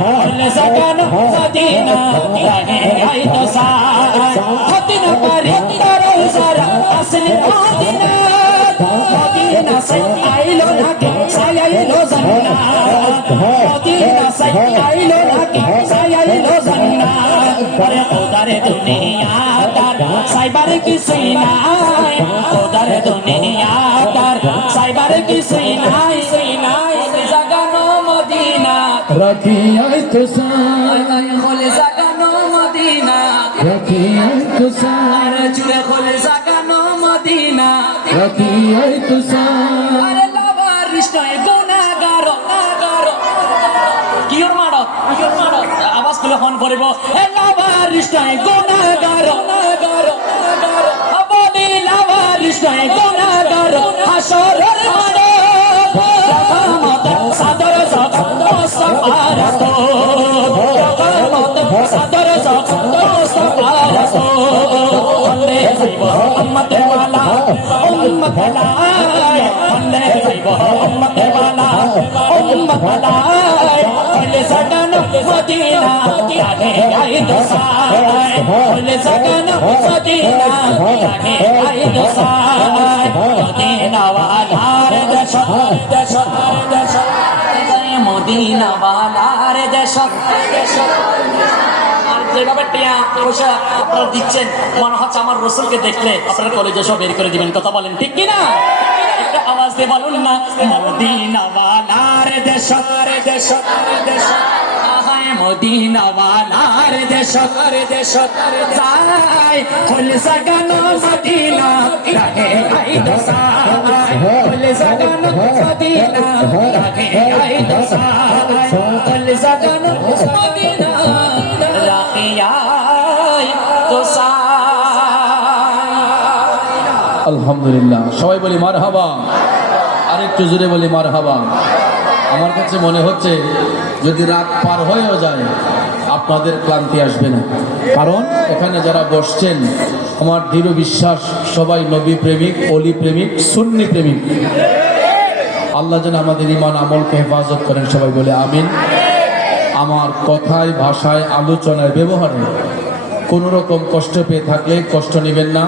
হলে সাগানো মদিনা রাহে আই তো সাই হতে না পারে তারা সারা আসলে মদিনা মদিনা সে আইলো নাকি সাই আইলো জান্নাত মদিনা সে আইলো নাকি সাই আইলো জান্নাত পরে ওদারে দুনিয়া তার সাইবার কিছুই নাই ওদারে দুনিয়া তার সাইবার কিছুই নাই জাগানো মদিনা রাখিয়াই তো সাই হলে জাগানো মদিনা রাখিয়াই তো সাই আরে জুড়ে হলে জাগানো মদিনা রাখিয়াই তো সাই আরে লাভার হৃষ্টয় গুনাহগার কিয়র মাড় আওয়াজ তুলে ফোন করিব এ লাভার হৃষ্টয় গুনাহগার বলি লাভার হৃষ্টয় গুনাহগার হাসরের মাঠে রহমত সাদর জগৎ মুস্তাফার তো রহমত সাদর জগৎ মুস্তাফার তো বন্দে যাইব উম্মতে ওয়ালা উম্মত লাই বন্দে যাইব উম্মতে ওয়ালা উম্মত লাই হলে সাগানো মদিনা লাগে আই তো সাই হলে সাগানো মদিনা লাগে আই তো সাই মদিনা ওয়ালার দেশ মদিনা ওয়ালার দেশ যেভাবে টিয়া পয়সা আপনারা দিচ্ছেন মনে হচ্ছে আমার রসুলকে দেখলে আপনারা কলেজে সব বের করে দিবেন কথা বলেন ঠিক কিনা একটা আওয়াজ দিয়ে বলুন না মদিনা ওয়ালার দেশ আহায় মদিনা ওয়ালার দেশ যাই হলে সাগানো মদিনা রাহে আই দসাই হলে সাগানো মদিনা রাহে আই দসাই হলে সাগানো মদিনা রাহে আই দসাই আলহামদুলিল্লাহ সবাই বলি মারহাবা আরেকটু জোরে বলি মারহাবা আমার কাছে মনে হচ্ছে যদি রাত পার হয়েও যায় আপনাদের ক্লান্তি আসবে না কারণ এখানে যারা বসছেন আমার দৃঢ় বিশ্বাস সবাই নবী প্রেমিক অলি প্রেমিক সুন্নি প্রেমিক আল্লাহ যেন আমাদের ঈমান আমলকে হেফাজত করেন সবাই বলে আমিন আমার কথায় ভাষায় আলোচনায় ব্যবহারে কোনো রকম কষ্ট পেয়ে থাকলে কষ্ট নেবেন না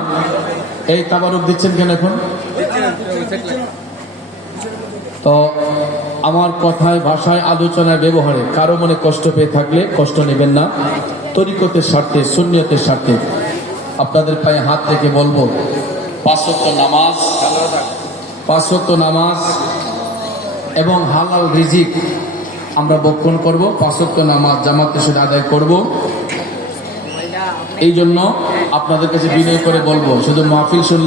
এই তাবারুক দিচ্ছেন কেন এখন তো আমার কথায় ভাষায় আলোচনায় ব্যবহারে কারো মনে কষ্ট পেয়ে থাকলে কষ্ট নেবেন না তরিকতের স্বার্থে সুন্নিয়তের স্বার্থে আপনাদের পায়ে হাত রেখে বলবো 5 ওয়াক্ত নামাজ এবং হালাল রিজিক আমরা বক্ষণ করব 5 ওয়াক্ত নামাজ জামাতের সাথে আদায় করব এই জন্য আপনাদের কাছে বিনয় করে বলবো শুধু মাহফিল শুনলে